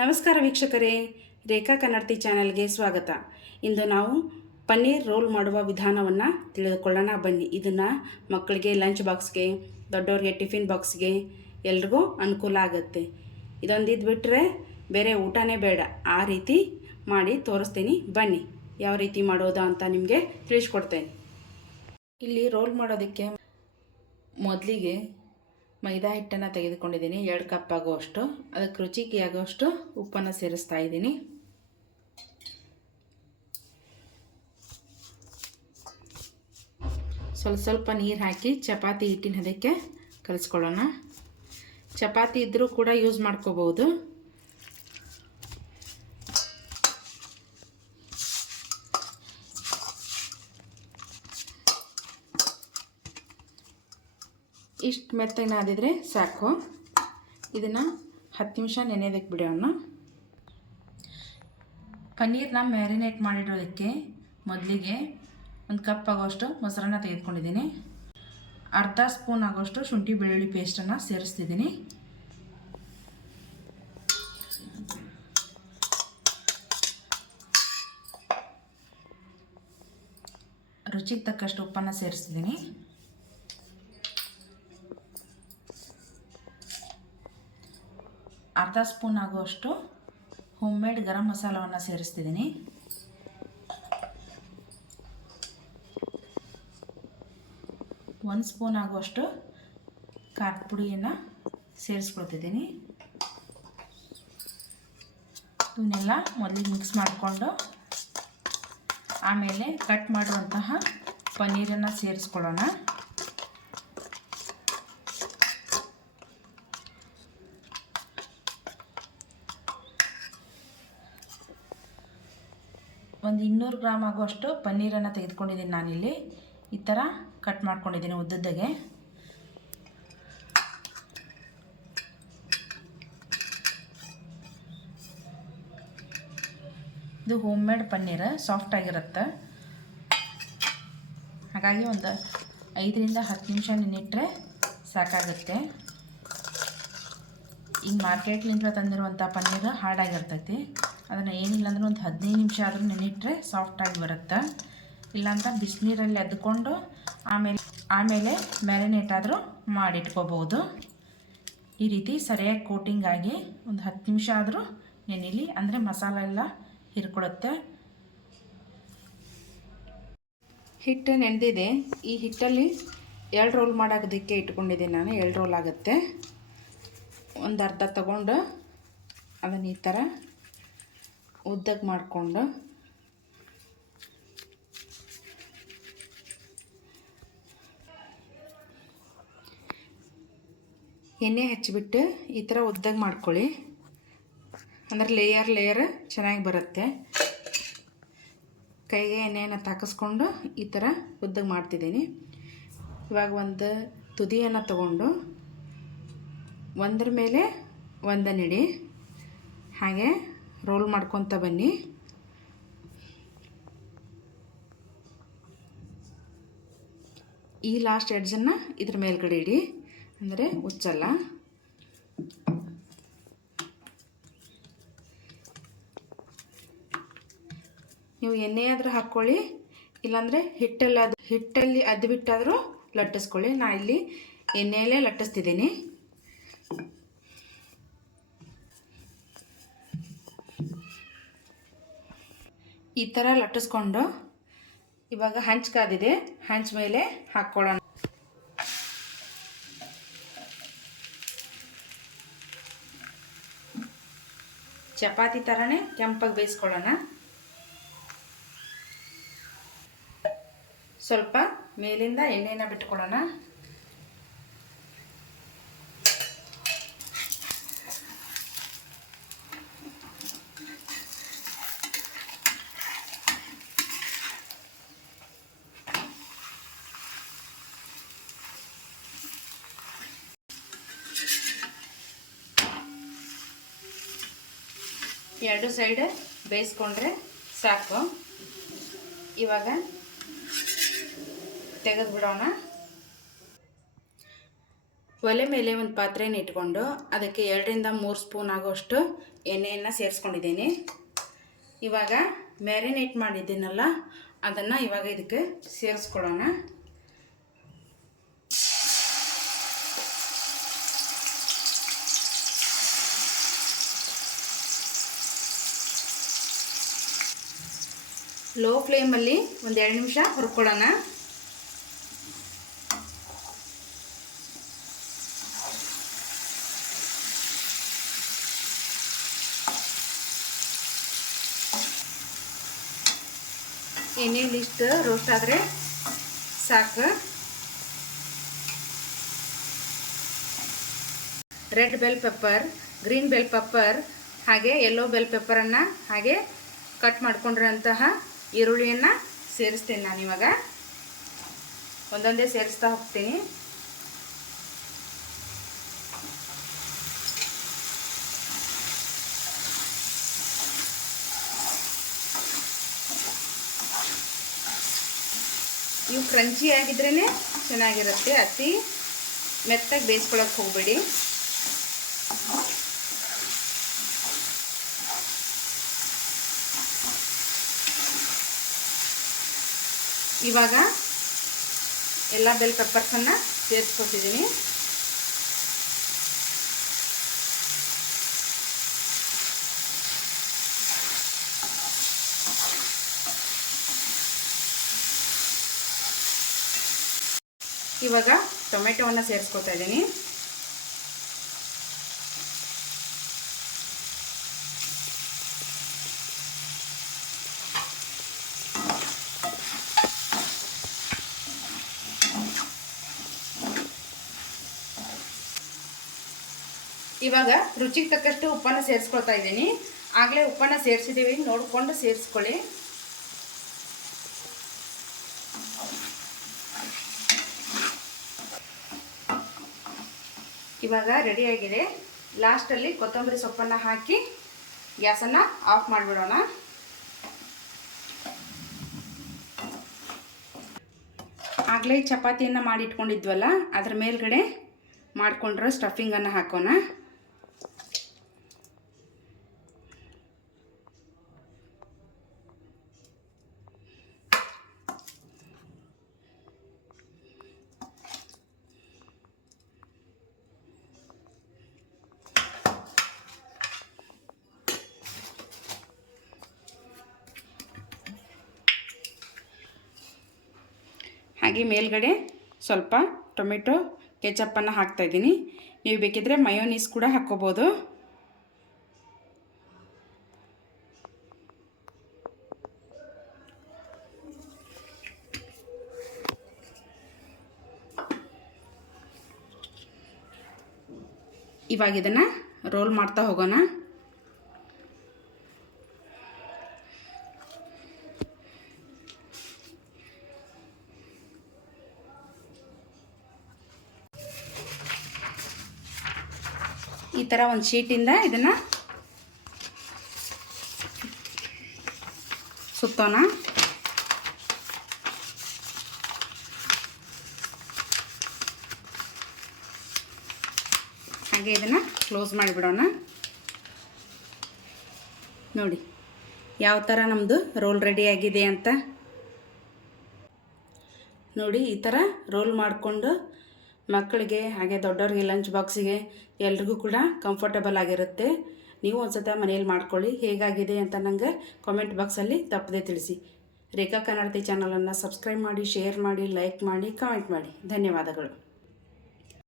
ನಮಸ್ಕಾರ ವೀಕ್ಷಕರೇ, ರೇಖಾ ಕನ್ನಡತಿ ಚಾನೆಲ್ಗೆ ಸ್ವಾಗತ. ಇಂದು ನಾವು ಪನ್ನೀರ್ ರೋಲ್ ಮಾಡುವ ವಿಧಾನವನ್ನು ತಿಳಿದುಕೊಳ್ಳೋಣ. ಬನ್ನಿ, ಇದನ್ನು ಮಕ್ಕಳಿಗೆ ಲಂಚ್ ಬಾಕ್ಸ್ಗೆ, ದೊಡ್ಡವ್ರಿಗೆ ಟಿಫಿನ್ ಬಾಕ್ಸ್ಗೆ ಎಲ್ರಿಗೂ ಅನುಕೂಲ ಆಗುತ್ತೆ. ಇದೊಂದು ಇದು ಬೇರೆ ಊಟನೇ ಬೇಡ. ಆ ರೀತಿ ಮಾಡಿ ತೋರಿಸ್ತೀನಿ. ಬನ್ನಿ, ಯಾವ ರೀತಿ ಮಾಡೋದು ಅಂತ ನಿಮಗೆ ತಿಳಿಸ್ಕೊಡ್ತೇನೆ. ಇಲ್ಲಿ ರೋಲ್ ಮಾಡೋದಕ್ಕೆ ಮೊದಲಿಗೆ ಮೈದಾ ಹಿಟ್ಟನ್ನು ತೆಗೆದುಕೊಂಡಿದ್ದೀನಿ, ಎರಡು ಕಪ್ ಆಗುವಷ್ಟು. ಅದಕ್ಕೆ ರುಚಿಗೆ ಆಗುವಷ್ಟು ಉಪ್ಪನ್ನು ಸೇರಿಸ್ತಾ ಇದ್ದೀನಿ. ಸ್ವಲ್ಪ ಸ್ವಲ್ಪ ನೀರು ಹಾಕಿ ಚಪಾತಿ ಹಿಟ್ಟಿನ ಅದಕ್ಕೆ ಕಲಿಸ್ಕೊಳ್ಳೋಣ. ಚಪಾತಿ ಇದ್ದರೂ ಕೂಡ ಯೂಸ್ ಮಾಡ್ಕೋಬೋದು ಇಷ್ಟು ಮೆತ್ತಗೆ ಸಾಕು. ಇದನ್ನು ಹತ್ತು ನಿಮಿಷ ನೆನೆಯೋದಕ್ಕೆ ಬಿಡೋಣ ಪನ್ನೀರ್ನ ಮ್ಯಾರಿನೇಟ್ ಮಾಡಿಡೋದಕ್ಕೆ ಮೊದಲಿಗೆ ಒಂದು ಕಪ್ ಆಗೋಷ್ಟು ಮೊಸರನ್ನ ತೆಗೆದುಕೊಂಡಿದ್ದೀನಿ. ಅರ್ಧ ಸ್ಪೂನ್ ಆಗೋಷ್ಟು ಶುಂಠಿ ಬೆಳ್ಳುಳ್ಳಿ ಪೇಸ್ಟನ್ನು ಸೇರಿಸ್ತಿದ್ದೀನಿ. ರುಚಿಗೆ ತಕ್ಕಷ್ಟು ಉಪ್ಪನ್ನು ಸೇರಿಸ್ತಿದ್ದೀನಿ. ಅರ್ಧ ಸ್ಪೂನ್ ಆಗುವಷ್ಟು ಹೋಮ್ ಮೇಡ್ ಗರಂ ಮಸಾಲವನ್ನು ಸೇರಿಸ್ತಿದ್ದೀನಿ. ಒಂದು ಸ್ಪೂನ್ ಆಗುವಷ್ಟು ಖಾರದ ಪುಡಿಯನ್ನು ಸೇರಿಸ್ಕೊಳ್ತಿದ್ದೀನಿ ಇವನ್ನೆಲ್ಲ ಮೊದಲಿಗೆ ಮಿಕ್ಸ್ ಮಾಡಿಕೊಂಡು ಆಮೇಲೆ ಕಟ್ ಮಾಡಿರುವಂತಹ ಪನ್ನೀರನ್ನು ಸೇರಿಸ್ಕೊಳ್ಳೋಣ. ಒಂದು ಇನ್ನೂರು ಗ್ರಾಮ್ ಆಗುವಷ್ಟು ಪನ್ನೀರನ್ನು ತೆಗೆದುಕೊಂಡಿದ್ದೀನಿ ನಾನಿಲ್ಲಿ. ಈ ಥರ ಕಟ್ ಮಾಡ್ಕೊಂಡಿದ್ದೀನಿ ಉದ್ದದ್ದಾಗೆ. ಇದು ಹೋಮ್ ಮೇಡ್ ಪನ್ನೀರ್, ಸಾಫ್ಟ್ ಆಗಿರುತ್ತೆ. ಹಾಗಾಗಿ ಒಂದು ಐದರಿಂದ ಹತ್ತು ನಿಮಿಷ ನೆನಿಟ್ರೆ ಸಾಕಾಗುತ್ತೆ. ಈಗ ಮಾರ್ಕೆಟ್ನಿಂದ ತಂದಿರುವಂಥ ಪನ್ನೀರ್ ಹಾರ್ಡಾಗಿರ್ತೈತಿ ಅದನ್ನು ಏನಿಲ್ಲ ಅಂದ್ರೆ ಒಂದು ಹದಿನೈದು ನಿಮಿಷ ಆದರೂ ನೆನಿಟ್ರೆ ಸಾಫ್ಟಾಗಿ ಬರುತ್ತೆ. ಇಲ್ಲಾಂತ ಬಿಸಿನೀರಲ್ಲಿ ಎದ್ಕೊಂಡು ಆಮೇಲೆ ಆಮೇಲೆ ಮ್ಯಾರಿನೇಟ್ ಆದರೂ ಮಾಡಿಟ್ಕೋಬೋದು. ಈ ರೀತಿ ಸರಿಯಾಗಿ ಕೋಟಿಂಗ್ ಆಗಿ ಒಂದು ಹತ್ತು ನಿಮಿಷ ಆದರೂ ನೆನಿಲಿ ಅಂದರೆ ಮಸಾಲೆ ಎಲ್ಲ ಹಿರ್ಕೊಳುತ್ತೆ. ಹಿಟ್ಟು ನೆನೆದಿದೆ. ಈ ಹಿಟ್ಟಲ್ಲಿ ಎರಡು ರೋಲ್ ಮಾಡೋದಕ್ಕೆ ಇಟ್ಕೊಂಡಿದ್ದೀನಿ ನಾನು. ಎರಡು ರೋಲ್ ಆಗುತ್ತೆ. ಒಂದು ಅರ್ಧ ತಗೊಂಡು ಅದನ್ನು ಈ ಥರ ಉದ್ದಕ್ಕೆ ಮಾಡಿಕೊಂಡು ಎಣ್ಣೆ ಹಚ್ಚಿಬಿಟ್ಟು ಈ ಥರ ಉದ್ದಗೆ ಮಾಡ್ಕೊಳ್ಳಿ. ಅಂದ್ರೆ ಲೇಯರ್ ಲೇಯರ್ ಚೆನ್ನಾಗಿ ಬರುತ್ತೆ. ಕೈಗೆ ಎಣ್ಣೆಯನ್ನು ತಾಕಿಸ್ಕೊಂಡು ಈ ಥರ ಉದ್ದಗೆ ಮಾಡ್ತಿದ್ದೀನಿ. ಇವಾಗ ಒಂದು ತುದಿಯನ್ನು ತಗೊಂಡು ಒಂದರ ಮೇಲೆ ಒಂದನ್ನಿಡಿ. ಹಾಗೆ ರೋಲ್ ಮಾಡ್ಕೊತ ಬನ್ನಿ. ಈ ಲಾಸ್ಟ್ ಎಡ್ಜನ್ನು ಇದ್ರ ಮೇಲ್ಗಡೆ ಇಡಿ. ಅಂದರೆ ಉಚ್ಚಲ್ಲ. ನೀವು ಎಣ್ಣೆ ಆದರೂ ಹಾಕ್ಕೊಳ್ಳಿ, ಇಲ್ಲಾಂದರೆ ಹಿಟ್ಟಲ್ಲಿ ಅದು ಹಿಟ್ಟಲ್ಲಿ ಅದ್ದು ಬಿಟ್ಟಾದರೂ ಲಟ್ಟಿಸ್ಕೊಳ್ಳಿ. ನಾ ಇಲ್ಲಿ ಎಣ್ಣೆಯಲ್ಲೇ ಲಟ್ಟಿಸ್ತಿದ್ದೀನಿ. ಈ ಥರ ಲಟ್ಟಿಸ್ಕೊಂಡು ಇವಾಗ ಹಂಚ್ ಕಾದಿದೆ. ಹಂಚ್ ಮೇಲೆ ಹಾಕ್ಕೊಳ್ಳೋಣ. ಚಪಾತಿ ಥರನೇ ಕೆಂಪಾಗಿ ಬೇಯಿಸ್ಕೊಳ್ಳೋಣ. ಸ್ವಲ್ಪ ಮೇಲಿಂದ ಎಣ್ಣೆನ ಬಿಟ್ಕೊಳ್ಳೋಣ. ಎರಡು ಸೈಡ್ ಬೇಯಿಸ್ಕೊಂಡ್ರೆ ಸಾಕು. ಇವಾಗ ತೆಗೆದು ಬಿಡೋಣ. ಒಲೆ ಮೇಲೆ ಒಂದು ಪಾತ್ರೆನ ಇಟ್ಕೊಂಡು ಅದಕ್ಕೆ ಎರಡರಿಂದ ಮೂರು ಸ್ಪೂನ್ ಆಗೋಷ್ಟು ಎಣ್ಣೆಯನ್ನು ಸೇರಿಸ್ಕೊಂಡಿದ್ದೀನಿ. ಇವಾಗ ಮ್ಯಾರಿನೇಟ್ ಮಾಡಿದ್ದೀನಲ್ಲ, ಅದನ್ನು ಇವಾಗ ಇದಕ್ಕೆ ಸೇರಿಸ್ಕೊಳ್ಳೋಣ. ಲೋ ಫ್ಲೇಮಲ್ಲಿ ಒಂದು ಎರಡು ನಿಮಿಷ ಹುರ್ಕೊಳ್ಳೋಣ. ಎನಿ ಲಿಸ್ಟ್ ರೋಸ್ಟ್ ಆದರೆ ಸಾಕು. Red bell pepper green bell pepper ಹಾಗೆ ಯೆಲ್ಲೋ ಬೆಲ್ ಪೆಪ್ಪರನ್ನು ಹಾಗೆ ಕಟ್ ಮಾಡ್ಕೊಂಡಿರೋಂತಹ ಈರುಳ್ಳಿಯನ್ನು ಸೇರಿಸ್ತೇನೆ ನಾನಿವಾಗ ಒಂದೊಂದೇ ಸೇರಿಸ್ತಾ ಹೋಗ್ತೀನಿ. ಇವು ಕ್ರಂಚಿ ಆಗಿದ್ರೇ ಚೆನ್ನಾಗಿರುತ್ತೆ ಅತಿ ಮೆತ್ತಾಗಿ ಬೇಯಿಸ್ಕೊಳಕ್ಕೆ ಹೋಗಬೇಡಿ. ಇವಾಗ ಎಲ್ಲ ಬೆಲ್ ಪೆಪ್ಪರ್ಸನ್ನು ಸೇರಿಸ್ಕೊತಿದ್ದೀನಿ. ಇವಾಗ ಟೊಮೆಟೊವನ್ನು ಸೇರಿಸ್ಕೊತಾ ಇದ್ದೀನಿ. ಇವಾಗ ರುಚಿಗೆ ತಕ್ಕಷ್ಟು ಉಪ್ಪನ್ನು ಸೇರಿಸ್ಕೊಳ್ತಾ ಇದ್ದೀನಿ. ಆಗಲೇ ಉಪ್ಪನ್ನು ಸೇರಿಸಿದ್ದೀವಿ ನೋಡಿಕೊಂಡು ಸೇರಿಸ್ಕೊಳ್ಳಿ. ಇವಾಗ ರೆಡಿಯಾಗಿದೆ ಲಾಸ್ಟಲ್ಲಿ ಕೊತ್ತಂಬರಿ ಸೊಪ್ಪನ್ನು ಹಾಕಿ ಗ್ಯಾಸನ್ನು ಆಫ್ ಮಾಡಿಬಿಡೋಣ. ಆಗಲೇ ಚಪಾತಿಯನ್ನು ಮಾಡಿಟ್ಕೊಂಡಿದ್ವಲ್ಲ, ಅದ್ರ ಮೇಲ್ಗಡೆ ಮಾಡಿಕೊಂಡಿರೋ ಸ್ಟಫಿಂಗನ್ನು ಹಾಕೋಣ. ಹಾಗೆ ಮೇಲ್ಗಡೆ ಸ್ವಲ್ಪ ಟೊಮೆಟೊ ಕೆಚಪ್ಪನ್ನು ಹಾಕ್ತಾಯಿದ್ದೀನಿ ನೀವು ಬೇಕಿದ್ರೆ ಮಯೋನೀಸ್ ಕೂಡ ಹಾಕ್ಕೋಬೋದು. ಇವಾಗ ಇದನ್ನು ರೋಲ್ ಮಾಡ್ತಾ ಹೋಗೋಣ. ಥರ ಒಂದು ಶೀಟಿಂದ ಇದನ್ನು ಸುತ್ತೋಣ. ಹಾಗೆ ಇದನ್ನು ಕ್ಲೋಸ್ ಮಾಡಿಬಿಡೋಣ. ನೋಡಿ, ಯಾವ ಥರ ನಮ್ಮದು ರೋಲ್ ರೆಡಿ ಆಗಿದೆ ಅಂತ. ನೋಡಿ, ಈ ಥರ ರೋಲ್ ಮಾಡಿಕೊಂಡು ಮಕ್ಕಳಿಗೆ ಹಾಗೆ ದೊಡ್ಡವ್ರಿಗೆ ಲಂಚ್ ಬಾಕ್ಸಿಗೆ ಎಲ್ರಿಗೂ ಕೂಡ ಕಂಫರ್ಟಬಲ್ ಆಗಿರುತ್ತೆ. ನೀವು ಒಂದು ಸತ ಮನೇಲಿ ಮಾಡ್ಕೊಳ್ಳಿ, ಹೇಗಾಗಿದೆ ಅಂತ ನನಗೆ ಕಾಮೆಂಟ್ ಬಾಕ್ಸಲ್ಲಿ ತಪ್ಪದೆ ತಿಳಿಸಿ. ರೇಖಾ ಕನ್ನಡತಿ ಚಾನಲನ್ನು ಸಬ್ಸ್ಕ್ರೈಬ್ ಮಾಡಿ ಶೇರ್ ಮಾಡಿ ಲೈಕ್ ಮಾಡಿ ಕಮೆಂಟ್ ಮಾಡಿ. ಧನ್ಯವಾದಗಳು.